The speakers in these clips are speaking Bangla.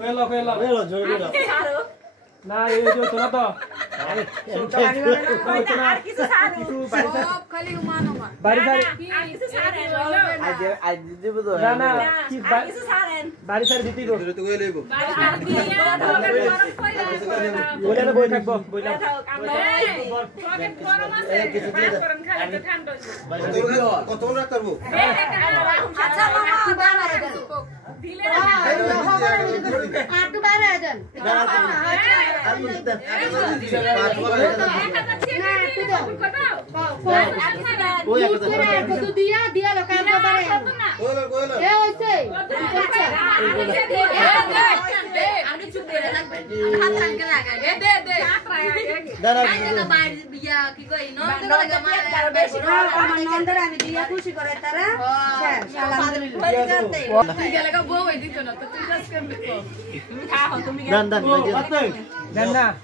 কইলো জোরে দাও না এই যে তোরা তো আর কিছু সার কিছু সব খালি উমানো বাড়ি বাড়ি কিছু সার আজ দিব তো না না কিছু সারেন বাড়ি সার দিতি গো তো কই লইবো বাড়ি সার দিয়ে বলে না বই থাকবো বইলা পকেট গরম আছে কিছু দিয়ে খালি তো ঠান্ডা কত রাখবো আচ্ছা মামা বানারে দেন দিলে আটু বাইরে দেন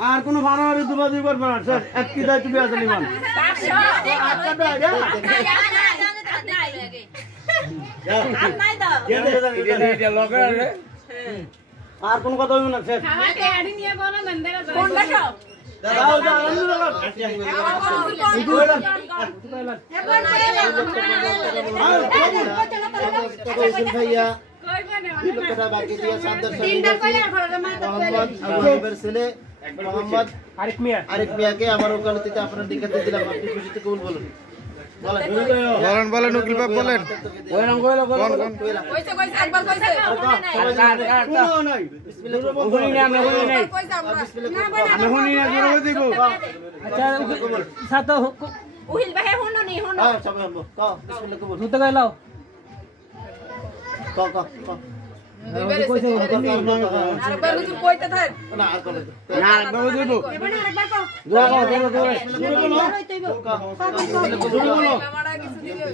আর কোন ফানারে দুবা দুইবার বানার স্যার এক কি দাই তুমি আসলি মান আর কোন কথা হইব না স্যার আমাকে আড়ি নিয়ে বলো নন্দেরা কোন বাসো দাও দাও ভাইয়া বাকি দিয়া সাদর মোহাম্মদ আরিফ মিয়াকে আমার ওকালতিতে আপনার দিকাতে দিলাম আপনি খুশিতে কবুল বলুন বলেন উকিল বাপ বলেন কইছে একবার কইছে কোনো নাই বিসমিল্লাহ শুনি না আমি শুনি নাই আমি শুনি না জোরে দিব আচ্ছা সাথে উহিল ভাই শুনো নি শুনো হ্যাঁ সবাই শুনো ক বিসমিল্লাহ কবুল শুনতে গাইলাও ক দুইবার কইছে আরেকবার হুজুর কইতে থাক না আরেকবার না আরেকবার দিব আরেকবার কও জোরে শুরু বলো শুরু বলো আমারা কিছু দিলে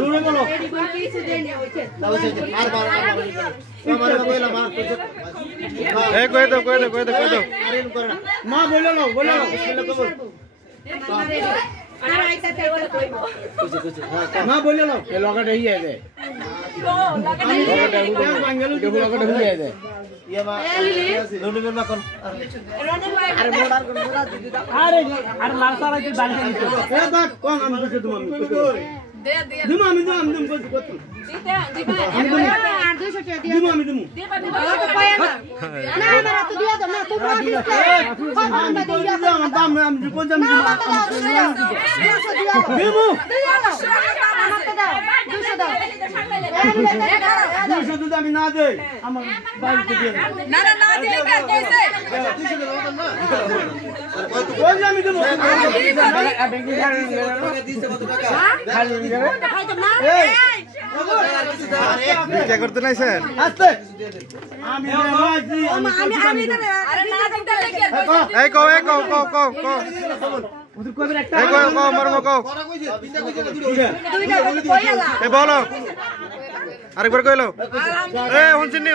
শুরু বলো কিছু দেনি হইছে দাও হইছে আর বার আমার কইলা মা এই কই দাও আরে করে না মা বলো বিসমিল্লাহ কবুল আর আইতা তে বলে কইবো কুছে মা বলো এ লগাটা হই যায় তো লগাটা হই যায় ইয়া মা রনিবের মা কোন আরে মোড়ার কোন মোড়া দিদি দাও আরে লাল সারা কি বাড়ি দিতে এ বাপ কোন আমি কইছি তুমি দে দিমু আমি কইছি কত দিবা আমি 800 টাকা দিয়া দিমু আমি দিমু দিবা তো পায় না না তো দিয়া দাও না তুমি আমি কোন জানি দিমু আমার তো দাও 200 দাও 200 যদি আমি না দেই আমার বাড়িতে দিয়ে না দিলে কে কইছে 200 দাও না কই আমি দেবো ব্যাংকে দিছে কত টাকা খালি দেখাইতো না এই কি করতে নাই স্যার আস্তে আমি আরে না দিতে লেগে এই কও উধর কইবে একটা এই কও মারমো কও কোরা কইছে তিনটা কইছে দুইটা কইলা এই বলো আরেকবার কইলো এই হুনছিনি